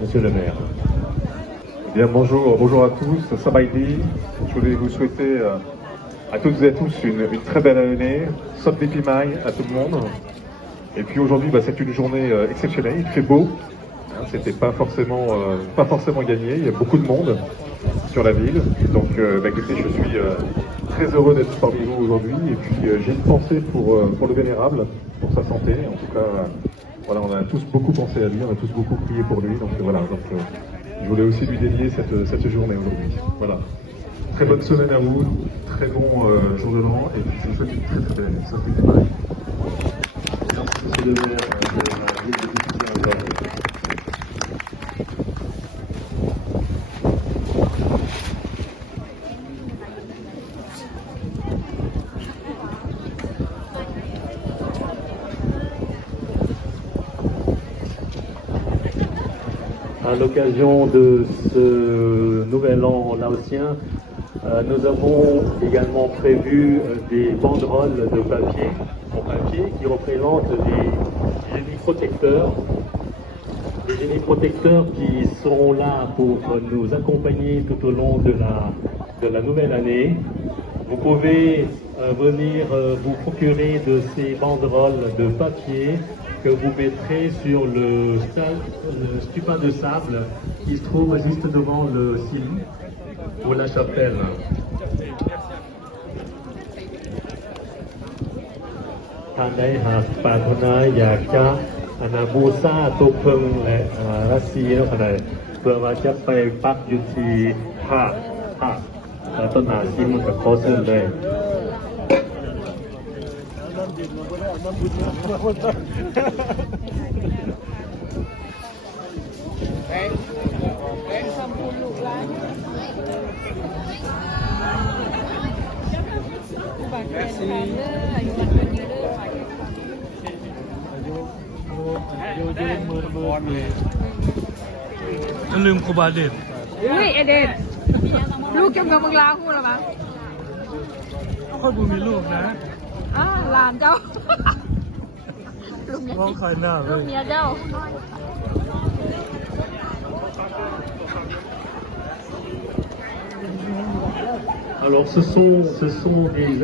Monsieur le maire. Bien, bonjour à tous, Sabaïdi. Je voulais vous souhaiter à toutes et à tous une très belle année, Sot Pimai à tout le monde. Et puis aujourd'hui, c'est une journée exceptionnelle, il fait beau, hein, c'était pas forcément gagné, il y a beaucoup de monde sur la ville. Donc écoutez, je suis très heureux d'être parmi vous aujourd'hui. Et puis j'ai une pensée pour le vénérable, pour sa santé. En tout cas, voilà, on a tous beaucoup pensé à lui, on a tous beaucoup prié pour lui. Donc voilà, je voulais aussi lui dédier cette journée aujourd'hui. Voilà. Très bonne semaine à vous, très bon jour de l'an, et puis je vous souhaite une très belle année. Ça fait pareil. Merci monsieur le maire de la ville de Vitigny. À l'occasion de ce nouvel an laotien, nous avons également prévu des banderoles de papier, en papier qui représentent des génies protecteurs. Des génies protecteurs qui seront là pour nous accompagner tout au long de la nouvelle année. Vous pouvez venir vous procurer de ces banderoles de papier que vous mettrez sur le stupin de sable qui se trouve juste devant le cime ou la chapelle.ลืมครูบาเดช อุ้ยเอเดนลูกจำเมืองเมืองลาวพูดหรอมั้ง ค่อยบุมีลูกนะ หลานเจ้าลูกเมีย ร้องขายหน้าเล ลูก ย เมียเจ้า Alors ce sont des